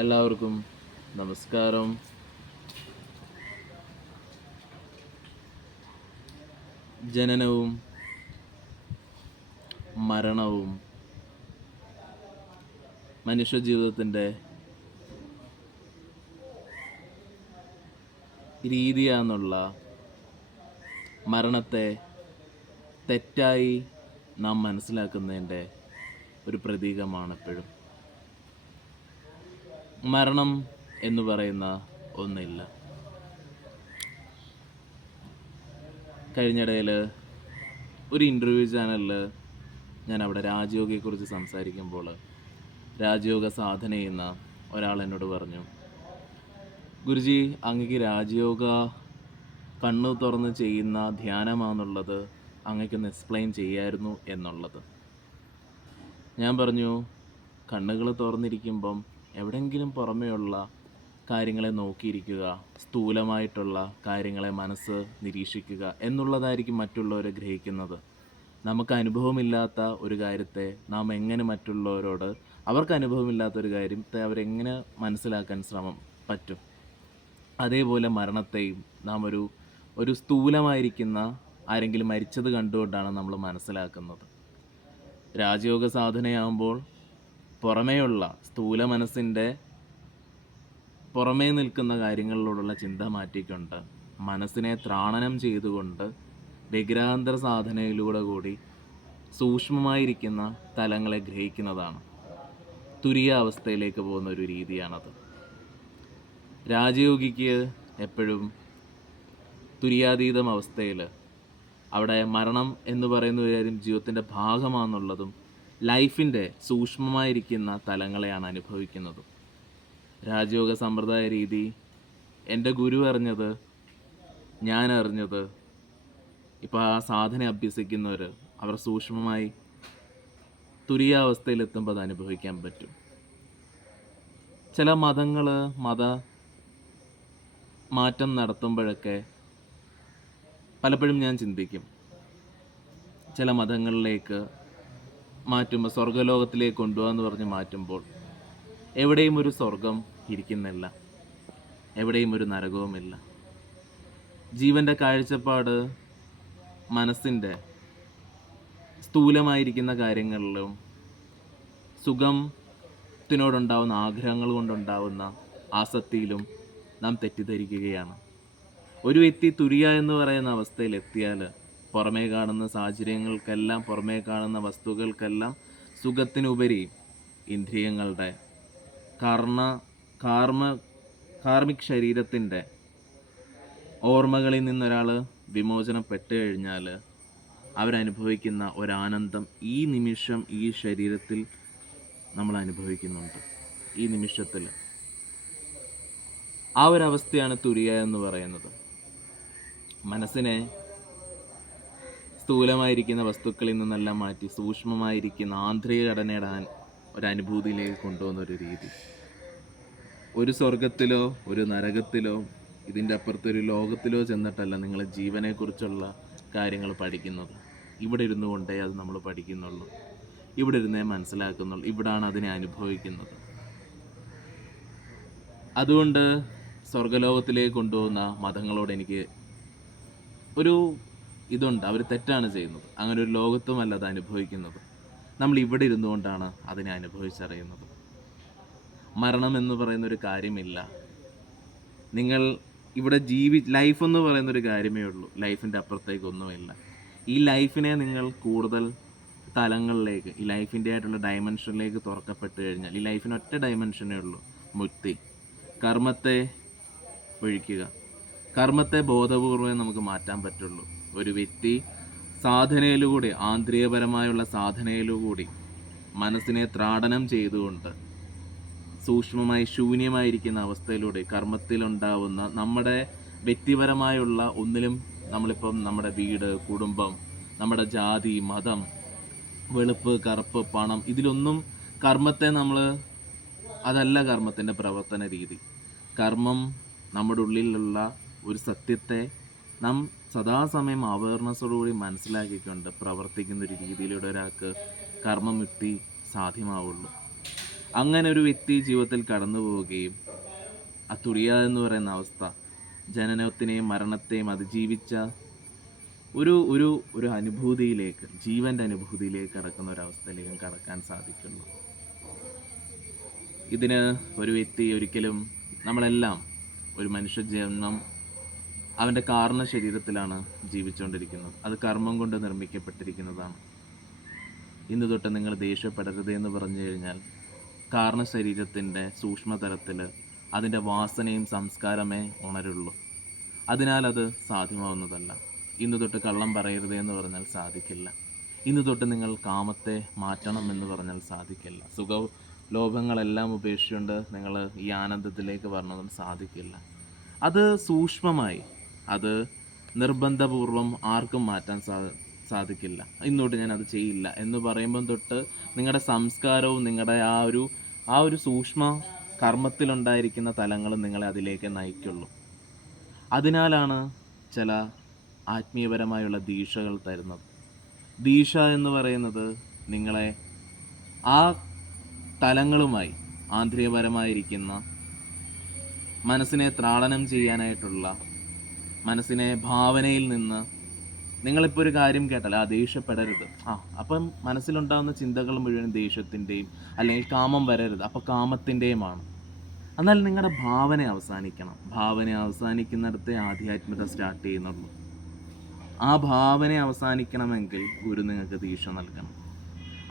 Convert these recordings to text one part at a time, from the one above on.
എല്ലാവർക്കും നമസ്കാരം. ജനനവും മരണവും മനുഷ്യജീവിതത്തിൻ്റെ രീതിയാണെന്നുള്ള മരണത്തെ തെറ്റായി നാം മനസ്സിലാക്കുന്നതിൻ്റെ ഒരു പ്രതീകമാണ് എപ്പോഴും. മരണം എന്ന് പറയുന്ന ഒന്നില്ല. കഴിഞ്ഞിടയിൽ ഒരു ഇൻ്റർവ്യൂ ചാനലിൽ ഞാൻ അവിടെ രാജയോഗയെക്കുറിച്ച് സംസാരിക്കുമ്പോൾ രാജയോഗ സാധന ചെയ്യുന്ന ഒരാൾ എന്നോട് പറഞ്ഞു, ഗുരുജി, അങ്ങക്ക് രാജയോഗ കണ്ണു തുറന്ന് ചെയ്യുന്ന ധ്യാനമാണെന്നുള്ളത് അങ്ങക്കൊന്ന് എക്സ്പ്ലെയിൻ ചെയ്യായിരുന്നു എന്നുള്ളത്. ഞാൻ പറഞ്ഞു, കണ്ണുകൾ തുറന്നിരിക്കുമ്പം എവിടെയെങ്കിലും പുറമേയുള്ള കാര്യങ്ങളെ നോക്കിയിരിക്കുക, സ്ഥൂലമായിട്ടുള്ള കാര്യങ്ങളെ മനസ്സ് നിരീക്ഷിക്കുക എന്നുള്ളതായിരിക്കും മറ്റുള്ളവർ ഗ്രഹിക്കുന്നത്. നമുക്ക് അനുഭവമില്ലാത്ത ഒരു കാര്യത്തെ നാം എങ്ങനെ മറ്റുള്ളവരോട് അവർക്ക് അനുഭവമില്ലാത്തൊരു കാര്യത്തെ അവരെങ്ങനെ മനസ്സിലാക്കാൻ ശ്രമം പറ്റും? അതേപോലെ മരണത്തെയും നാം ഒരു സ്ഥൂലമായിരിക്കുന്ന ആരെങ്കിലും മരിച്ചത് കണ്ടുകൊണ്ടാണ് നമ്മൾ മനസ്സിലാക്കുന്നത്. രാജയോഗ സാധനയാകുമ്പോൾ പുറമേയുള്ള സ്ഥൂല മനസ്സിൻ്റെ പുറമേ നിൽക്കുന്ന കാര്യങ്ങളിലോടുള്ള ചിന്ത മാറ്റിക്കൊണ്ട് മനസ്സിനെ ത്രാണനം ചെയ്തുകൊണ്ട് വിഗ്രഹാന്തര സാധനയിലൂടെ കൂടി സൂക്ഷ്മമായിരിക്കുന്ന തലങ്ങളെ ഗ്രഹിക്കുന്നതാണ്. തുരിയ അവസ്ഥയിലേക്ക് പോകുന്ന ഒരു രീതിയാണത്. രാജയോഗിക്ക് എപ്പോഴും തുര്യാതീതം അവസ്ഥയിൽ അവിടെ മരണം എന്ന് പറയുന്ന ഒരു കാര്യം ജീവിതത്തിൻ്റെ ഭാഗമാണെന്നുള്ളതും ലൈഫിൻ്റെ സൂക്ഷ്മമായിരിക്കുന്ന തലങ്ങളെയാണ് അനുഭവിക്കുന്നതും. രാജയോഗ സമ്പ്രദായ രീതി എൻ്റെ ഗുരു അറിഞ്ഞത്, ഞാൻ അറിഞ്ഞത്, ഇപ്പോൾ ആ സാധന അഭ്യസിക്കുന്നവർ അവർ സൂക്ഷ്മമായി തുര്യാവസ്ഥയിലെത്തുമ്പോൾ അത് അനുഭവിക്കാൻ പറ്റും. ചില മതങ്ങൾ മത മാറ്റം നടത്തുമ്പോഴൊക്കെ പലപ്പോഴും ഞാൻ ചിന്തിക്കും, ചില മതങ്ങളിലേക്ക് മാറ്റുമ്പോൾ സ്വർഗലോകത്തിലേക്ക് കൊണ്ടുപോകാന്ന് പറഞ്ഞ് മാറ്റുമ്പോൾ എവിടെയും ഒരു സ്വർഗം ഇരിക്കുന്നില്ല, എവിടെയും ഒരു നരകവുമില്ല. ജീവൻ്റെ കാഴ്ചപ്പാട് മനസ്സിൻ്റെ സ്ഥൂലമായിരിക്കുന്ന കാര്യങ്ങളിലും സുഖത്തിനോടുണ്ടാവുന്ന ആഗ്രഹങ്ങൾ കൊണ്ടുണ്ടാവുന്ന ആസക്തിയിലും നാം തെറ്റിദ്ധരിക്കുകയാണ്. ഒരു വ്യക്തി തുരിയ എന്ന് പറയുന്ന അവസ്ഥയിൽ എത്തിയാൽ പുറമേ കാണുന്ന സാഹചര്യങ്ങൾക്കെല്ലാം, പുറമേ കാണുന്ന വസ്തുക്കൾക്കെല്ലാം സുഖത്തിനുപരി ഇന്ദ്രിയങ്ങളുടെ കാർമിക് ശരീരത്തിൻ്റെ ഓർമ്മകളിൽ നിന്നൊരാൾ വിമോചനപ്പെട്ട് കഴിഞ്ഞാൽ അവരനുഭവിക്കുന്ന ഒരാനന്ദം ഈ നിമിഷം ഈ ശരീരത്തിൽ നമ്മൾ അനുഭവിക്കുന്നുണ്ട്. ഈ നിമിഷത്തിൽ ആ ഒരവസ്ഥയാണ് തുരിയ എന്ന് പറയുന്നത്. മനസ്സിനെ സ്ഥൂലമായിരിക്കുന്ന വസ്തുക്കളിൽ നിന്നെല്ലാം മാറ്റി സൂക്ഷ്മമായിരിക്കുന്ന ആന്തരിക ഘടനയുടെ ഒരനുഭൂതിയിലേക്ക് കൊണ്ടുപോകുന്ന ഒരു രീതി. ഒരു സ്വർഗത്തിലോ ഒരു നരകത്തിലോ ഇതിൻ്റെ അപ്പുറത്തൊരു ലോകത്തിലോ ചെന്നിട്ടല്ല നിങ്ങൾ ജീവനെക്കുറിച്ചുള്ള കാര്യങ്ങൾ പഠിക്കുന്നത്. ഇവിടെ ഇരുന്നു കൊണ്ടേ അത് നമ്മൾ പഠിക്കുന്നുള്ളൂ, ഇവിടെ ഇരുന്നേ മനസ്സിലാക്കുന്നുള്ളൂ, ഇവിടാണ് അതിനെ അനുഭവിക്കുന്നത്. അതുകൊണ്ട് സ്വർഗലോകത്തിലേക്ക് കൊണ്ടുപോകുന്ന മതങ്ങളോട് എനിക്ക് ഒരു ഇതുണ്ട്, അവർ തെറ്റാണ് ചെയ്യുന്നത്. അങ്ങനെ ഒരു ലോകത്തുമല്ല അത് അനുഭവിക്കുന്നത്. നമ്മൾ ഇവിടെ ഇരുന്നു കൊണ്ടാണ് അതിനെ അനുഭവിച്ചറിയുന്നത്. മരണം എന്ന് പറയുന്നൊരു കാര്യമില്ല. നിങ്ങൾ ഇവിടെ ലൈഫ് എന്ന് പറയുന്നൊരു കാര്യമേ ഉള്ളൂ, ലൈഫിൻ്റെ അപ്പുറത്തേക്കൊന്നുമില്ല. ഈ ലൈഫിനെ നിങ്ങൾ കൂടുതൽ തലങ്ങളിലേക്ക്, ഈ ലൈഫിൻ്റെ ആയിട്ടുള്ള ഡയമെൻഷനിലേക്ക് തുറക്കപ്പെട്ട് കഴിഞ്ഞാൽ, ഈ ലൈഫിന് ഒറ്റ ഡയമെൻഷനേ ഉള്ളൂ, മുക്തി. കർമ്മത്തെ ഒഴിക്കുക, കർമ്മത്തെ ബോധപൂർവം നമുക്ക് മാറ്റാൻ പറ്റുള്ളൂ. ഒരു വ്യക്തി സാധനയിലൂടെ, ആന്തരികപരമായുള്ള സാധനയിലൂടെ മനസ്സിനെ ത്രാടനം ചെയ്തുകൊണ്ട് സൂക്ഷ്മമായി ശൂന്യമായിരിക്കുന്ന അവസ്ഥയിലൂടെ കർമ്മത്തിലുണ്ടാവുന്ന നമ്മുടെ വ്യക്തിപരമായുള്ള ഒന്നിലും, നമ്മളിപ്പം നമ്മുടെ വീട്, കുടുംബം, നമ്മുടെ ജാതി, മതം, വെളുപ്പ്, കറുപ്പ്, പണം, ഇതിലൊന്നും കർമ്മത്തെ അതല്ല കർമ്മത്തിൻ്റെ പ്രവർത്തന രീതി. കർമ്മം നമ്മുടെ ഉള്ളിലുള്ള ഒരു സത്യത്തെ നാം സദാസമയം അവയർനെസ്സോടുകൂടി മനസ്സിലാക്കിക്കൊണ്ട് പ്രവർത്തിക്കുന്നൊരു രീതിയിലൂടെ ഒരാൾക്ക് കർമ്മമുക്തി സാധ്യമാവുള്ളൂ. അങ്ങനെ ഒരു വ്യക്തി ജീവിതത്തിൽ കടന്നു പോവുകയും ആ തുടിയ എന്ന് പറയുന്ന അവസ്ഥ ജനനത്തെയും മരണത്തെയും അതിജീവിച്ച ഒരു ഒരു ഒരു അനുഭൂതിയിലേക്ക്, ജീവൻ്റെ അനുഭൂതിയിലേക്ക് കടക്കുന്ന ഒരവസ്ഥയിലേക്കും കടക്കാൻ സാധിക്കുന്നു. ഇതിന് ഒരു വ്യക്തി ഒരിക്കലും, നമ്മളെല്ലാം ഒരു മനുഷ്യജന്മം അവൻ്റെ കാരണ ശരീരത്തിലാണ് ജീവിച്ചുകൊണ്ടിരിക്കുന്നത്. അത് കർമ്മം കൊണ്ട് നിർമ്മിക്കപ്പെട്ടിരിക്കുന്നതാണ്. ഇന്ന് തൊട്ട് നിങ്ങൾ ദേഷ്യപ്പെടരുത് എന്ന് പറഞ്ഞു കഴിഞ്ഞാൽ കാരണ ശരീരത്തിൻ്റെ സൂക്ഷ്മതലത്തിൽ അതിൻ്റെ വാസനയും സംസ്കാരമേ ഉണരുള്ളൂ. അതിനാൽ അത് സാധ്യമാവുന്നതല്ല. ഇന്ന് തൊട്ട് കള്ളം പറയരുത് എന്ന് പറഞ്ഞാൽ സാധിക്കില്ല. ഇന്ന് തൊട്ട് നിങ്ങൾ കാമത്തെ മാറ്റണം എന്ന് പറഞ്ഞാൽ സാധിക്കില്ല. ലോഭങ്ങളെല്ലാം ഉപേക്ഷിച്ചുകൊണ്ട് നിങ്ങൾ ഈ ആനന്ദത്തിലേക്ക് വരണതും സാധിക്കില്ല. അത് സൂക്ഷ്മമായി, അത് നിർബന്ധപൂർവം ആർക്കും മാറ്റാൻ സാധിക്കില്ല. ഇന്നോട്ട് ഞാൻ അത് ചെയ്യില്ല എന്ന് പറയുമ്പം തൊട്ട് നിങ്ങളുടെ സംസ്കാരവും നിങ്ങളുടെ ആ ഒരു സൂക്ഷ്മ കർമ്മത്തിലുണ്ടായിരിക്കുന്ന തലങ്ങളും നിങ്ങളെ അതിലേക്ക് നയിക്കുള്ളൂ. അതിനാലാണ് ചില ആത്മീയപരമായുള്ള ദീക്ഷകൾ തരുന്നത്. ദീക്ഷ എന്ന് പറയുന്നത് നിങ്ങളെ ആ തലങ്ങളുമായി ആന്തരികപരമായിരിക്കുന്ന മനസ്സിനെ ത്രാളനം ചെയ്യാനായിട്ടുള്ള, മനസ്സിനെ ഭാവനയിൽ നിന്ന്, നിങ്ങളിപ്പോൾ ഒരു കാര്യം കേട്ടാൽ ദേഷ്യപ്പെടരുത്, അപ്പം മനസ്സിലുണ്ടാകുന്ന ചിന്തകൾ മുഴുവൻ ദേഷ്യത്തിൻ്റെയും അല്ലെങ്കിൽ കാമം വരരുത്, അപ്പോൾ കാമത്തിൻ്റെയുമാണ്. എന്നാൽ നിങ്ങളുടെ ഭാവന അവസാനിക്കണം. ഭാവന അവസാനിക്കുന്നിടത്തെ ആധ്യാത്മികത സ്റ്റാർട്ട് ചെയ്യുന്നുള്ളൂ. ആ ഭാവന അവസാനിക്കണമെങ്കിൽ ഗുരു നിങ്ങൾക്ക് ദീക്ഷ നൽകണം.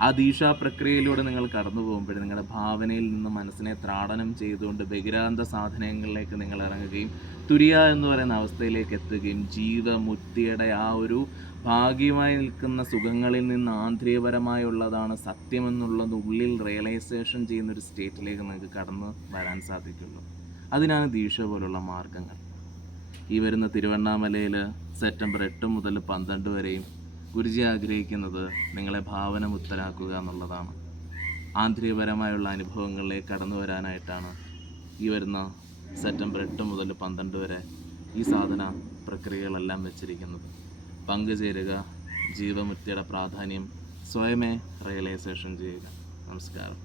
ആ ദീക്ഷാ പ്രക്രിയയിലൂടെ നിങ്ങൾ കടന്നു പോകുമ്പോൾ നിങ്ങളുടെ ഭാവനയിൽ നിന്ന് മനസ്സിനെ ത്രാടനം ചെയ്തുകൊണ്ട് ബഹിരാന്ത സാധനങ്ങളിലേക്ക് നിങ്ങൾ ഇറങ്ങുകയും തുരിയ എന്ന് പറയുന്ന അവസ്ഥയിലേക്ക് എത്തുകയും ജീവമുക്തിയുടെ ആ ഒരു ഭാഗ്യമായി നിൽക്കുന്ന സുഖങ്ങളിൽ നിന്ന് ആന്തരികപരമായുള്ളതാണ് സത്യമെന്നുള്ളത് ഉള്ളിൽ റിയലൈസേഷൻ ചെയ്യുന്നൊരു സ്റ്റേറ്റിലേക്ക് നിങ്ങൾക്ക് കടന്നു വരാൻ സാധിക്കുള്ളൂ. അതിനാണ് ദീക്ഷ പോലുള്ള മാർഗങ്ങൾ. ഈ വരുന്ന തിരുവണ്ണാമലയിൽ സെപ്റ്റംബർ 8 മുതൽ 12 വരെയും ഗുരുജി ആഗ്രഹിക്കുന്നത് നിങ്ങളെ ഭാവന മുക്തരാക്കുക എന്നുള്ളതാണ്. ആന്തരികപരമായുള്ള അനുഭവങ്ങളിലേക്ക് കടന്നു വരാനായിട്ടാണ് ഈ വരുന്ന സെപ്റ്റംബർ 8 മുതൽ 12 വരെ ഈ സാധന പ്രക്രിയകളെല്ലാം വെച്ചിരിക്കുന്നത്. പങ്കുചേരുക, ജീവമുക്തിയുടെ പ്രാധാന്യം സ്വയമേ റിയലൈസേഷൻ ചെയ്യുക. നമസ്കാരം.